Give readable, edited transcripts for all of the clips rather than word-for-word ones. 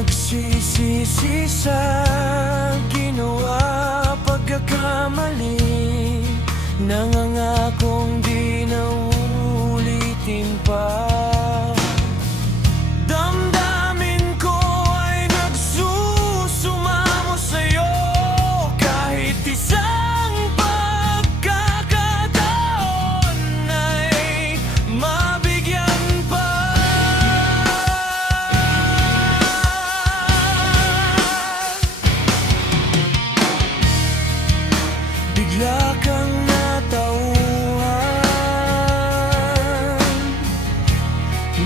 nagsisisi sa ginawa pagkakamali, nangangakong di na uulitin pa. Damdamin ko ay nagsusumamo sa'yo, kahit isang pagkakataon ay mabigyan pa. Bigla kang natauhan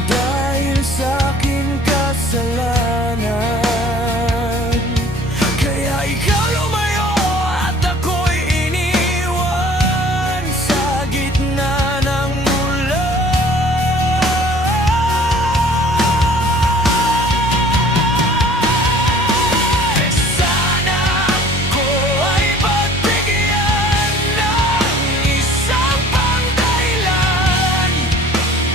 dahil sa'king kasalanan, kaya ikaw lumayo at ako'y iniwan sa gitna ng ulan. Sana ko ay pagbigyan ng isang pangdahilan,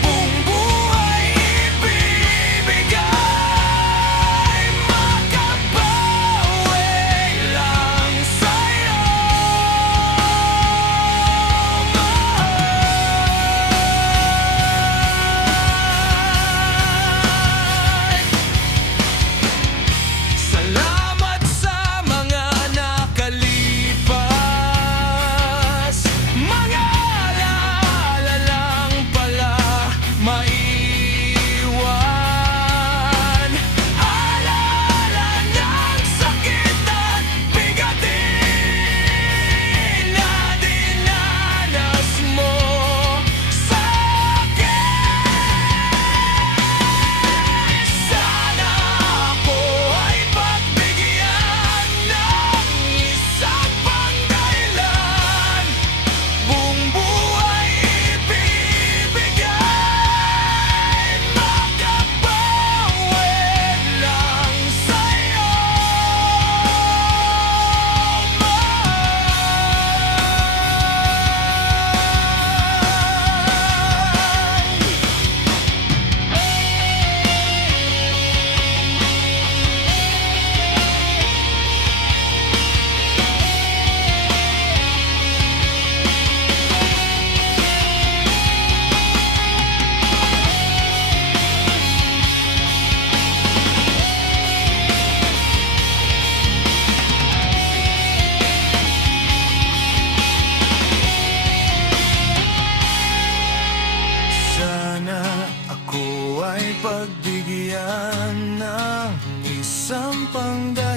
buong buhay ibibigay, makabawi lang sa'yo, mahal. Salamat sa mga nakalipas, mga alaala lang pala maiwan. Alaala ng sakit at bigatin na dinanas mo sa'kin. Sana ako ay pagbigyan ng isang pangdahilan, buong buhay ibibigay, makabawi lang sa'yo, sana ako ay pagbigyan ng isang pangdahilan,